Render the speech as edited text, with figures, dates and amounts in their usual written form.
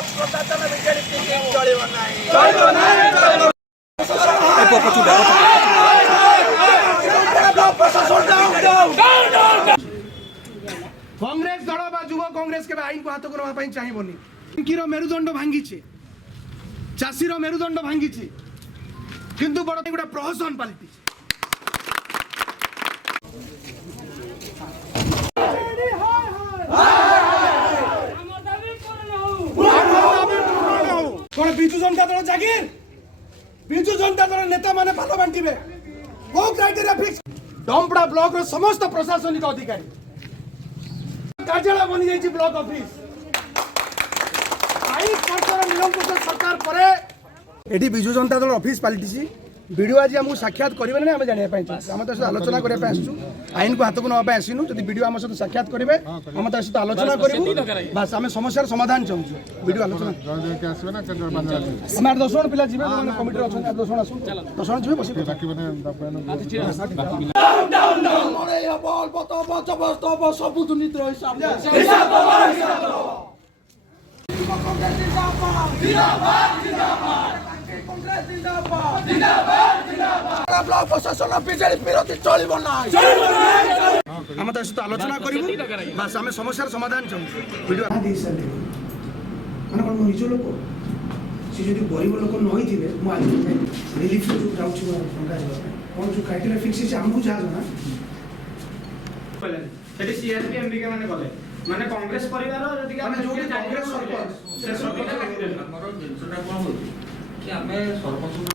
प्रशासन विजेडी चलिब नाही कांग्रेस दल युव कांग्रेस के आईन को हाथ को ना चाहिए बैंकीर मेरुदंड भांगी चाषीर मेरुदंड भांगी किंतु बड़ गोटे प्रहसन पलटि कौन विजु जनता दल जागीर विजु जनता दल नेता माने भालो बांटिबे को क्राइटेरिया फिक्स डमपड़ा ब्लॉक रो समस्त प्रशासनिक अधिकारी कार्यालय बनी जाइए ब्लॉक ऑफिस निरंकुश सरकार पर एटी विजु जनता दल ऑफिस पलटि वीडियो आज आमको साक्षात करेंगे ना आम जाना आम सहित आलोचना करने आसू आईन को हाथ को नापी आसनु जब वीडियो आम सहित साक्षात करेंगे आम सहित आलोचना करूँ बास आम समस्यार समाधान चाहूँ वीडियो आलोचना आम 10 जन पिला जी कमिटी अच्छा 10 जन आसू 10 जन जी बस सब दुर्नीति ब्लॉक प्रशासन विजेडी विरोधी चलिब नाही आम सहित आलोचना करूँ बास आम समस्यार समाधान चाहूँ वीडियो माने निज लोक सी जो गरीब लोक नई रिलीफ जो जाऊँ कौन जो क्राइटेरिया फिक्स आमको जहाँ जना सीआरपी एमपी के माने गले माने कांग्रेस परिवार जदि माने जो कांग्रेस सरपंच हमर जिनसटा कोन हो कि हमें सरपंच